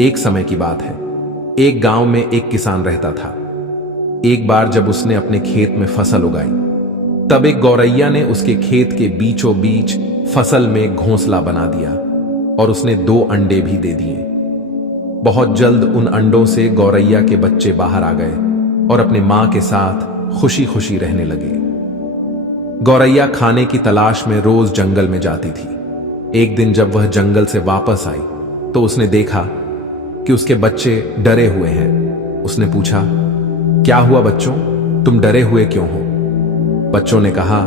एक समय की बात है। एक गांव में एक किसान रहता था। एक बार जब उसने अपने खेत में फसल उगाई, तब एक गौरैया ने उसके खेत के बीचों बीच फसल में घोंसला बना दिया और उसने 2 अंडे भी दे दिए। बहुत जल्द उन अंडों से गौरैया के बच्चे बाहर आ गए और अपने मां के साथ खुशी खुशी रहने लगे। गौरैया खाने की तलाश में रोज जंगल में जाती थी। एक दिन जब वह जंगल से वापस आई तो उसने देखा कि उसके बच्चे डरे हुए हैं। उसने पूछा, क्या हुआ बच्चों, तुम डरे हुए क्यों हो? बच्चों ने कहा,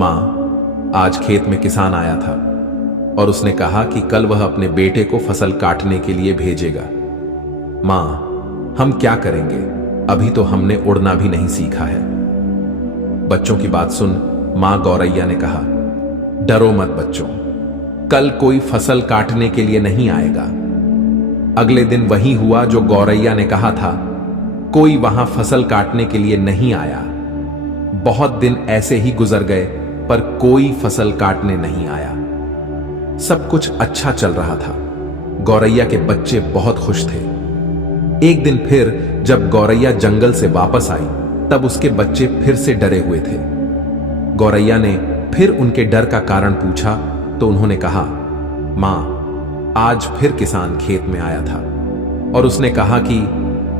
मां, आज खेत में किसान आया था और उसने कहा कि कल वह अपने बेटे को फसल काटने के लिए भेजेगा। मां, हम क्या करेंगे, अभी तो हमने उड़ना भी नहीं सीखा है। बच्चों की बात सुन मां गौरैया ने कहा, डरो मत बच्चों, कल कोई फसल काटने के लिए नहीं आएगा। अगले दिन वही हुआ जो गौरैया ने कहा था। कोई वहां फसल काटने के लिए नहीं आया। बहुत दिन ऐसे ही गुजर गए पर कोई फसल काटने नहीं आया। सब कुछ अच्छा चल रहा था। गौरैया के बच्चे बहुत खुश थे। एक दिन फिर जब गौरैया जंगल से वापस आई तब उसके बच्चे फिर से डरे हुए थे। गौरैया ने फिर उनके डर का कारण पूछा तो उन्होंने कहा, मां, आज फिर किसान खेत में आया था और उसने कहा कि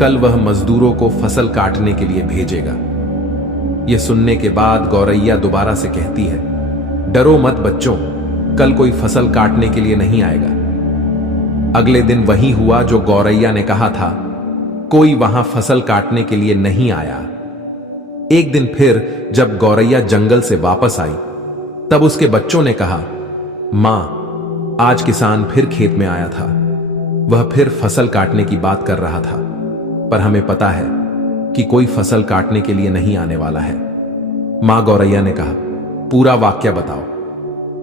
कल वह मजदूरों को फसल काटने के लिए भेजेगा। यह सुनने के बाद गौरैया दोबारा से कहती है, डरो मत बच्चों, कल कोई फसल काटने के लिए नहीं आएगा। अगले दिन वही हुआ जो गौरैया ने कहा था। कोई वहां फसल काटने के लिए नहीं आया। एक दिन फिर जब गौरैया जंगल से वापस आई तब उसके बच्चों ने कहा, मां, आज किसान फिर खेत में आया था। वह फिर फसल काटने की बात कर रहा था, पर हमें पता है कि कोई फसल काटने के लिए नहीं आने वाला है। मां गौरैया ने कहा, पूरा वाक्य बताओ।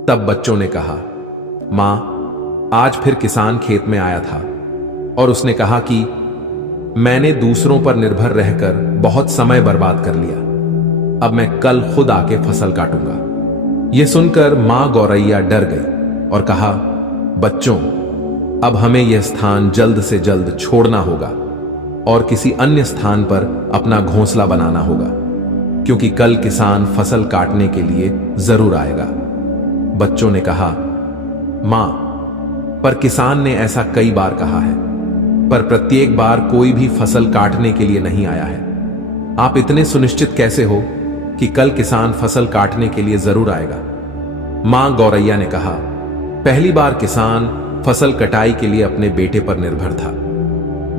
तब बच्चों ने कहा, मां, आज फिर किसान खेत में आया था और उसने कहा कि मैंने दूसरों पर निर्भर रहकर बहुत समय बर्बाद कर लिया। अब मैं कल खुद आके फसल काटूंगा। यह सुनकर मां गौरैया डर गई और कहा, बच्चों, अब हमें यह स्थान जल्द से जल्द छोड़ना होगा और किसी अन्य स्थान पर अपना घोंसला बनाना होगा, क्योंकि कल किसान फसल काटने के लिए जरूर आएगा। बच्चों ने कहा, मां, पर किसान ने ऐसा कई बार कहा है, पर प्रत्येक बार कोई भी फसल काटने के लिए नहीं आया है। आप इतने सुनिश्चित कैसे हो कि कल किसान फसल काटने के लिए जरूर आएगा? मां गौरैया ने कहा, पहली बार किसान फसल कटाई के लिए अपने बेटे पर निर्भर था।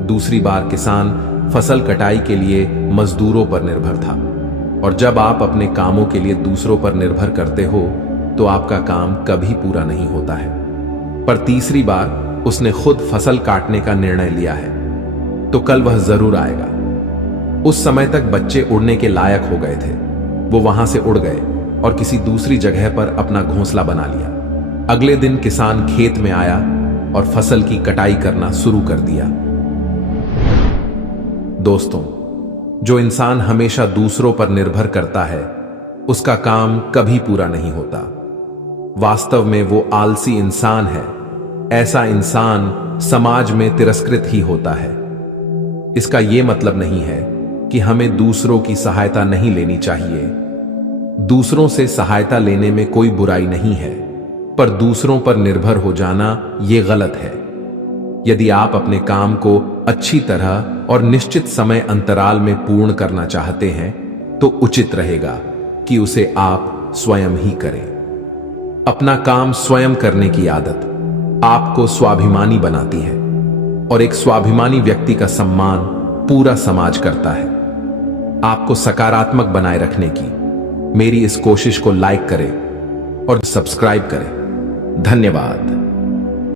दूसरी बार किसान फसल कटाई के लिए मजदूरों पर निर्भर था। और जब आप अपने कामों के लिए दूसरों पर निर्भर करते हो तो आपका काम कभी पूरा नहीं होता है। पर तीसरी बार उसने खुद फसल काटने का निर्णय लिया है तो कल वह जरूर आएगा। उस समय तक बच्चे उड़ने के लायक हो गए थे। वो वहां से उड़ गए और किसी दूसरी जगह पर अपना घोंसला बना लिया। अगले दिन किसान खेत में आया और फसल की कटाई करना शुरू कर दिया। दोस्तों, जो इंसान हमेशा दूसरों पर निर्भर करता है उसका काम कभी पूरा नहीं होता। वास्तव में वो आलसी इंसान है। ऐसा इंसान समाज में तिरस्कृत ही होता है। इसका यह मतलब नहीं है कि हमें दूसरों की सहायता नहीं लेनी चाहिए। दूसरों से सहायता लेने में कोई बुराई नहीं है, पर दूसरों पर निर्भर हो जाना यह गलत है। यदि आप अपने काम को अच्छी तरह और निश्चित समय अंतराल में पूर्ण करना चाहते हैं तो उचित रहेगा कि उसे आप स्वयं ही करें। अपना काम स्वयं करने की आदत आपको स्वाभिमानी बनाती है और एक स्वाभिमानी व्यक्ति का सम्मान पूरा समाज करता है। आपको सकारात्मक बनाए रखने की मेरी इस कोशिश को लाइक करें और सब्सक्राइब करें। धन्यवाद।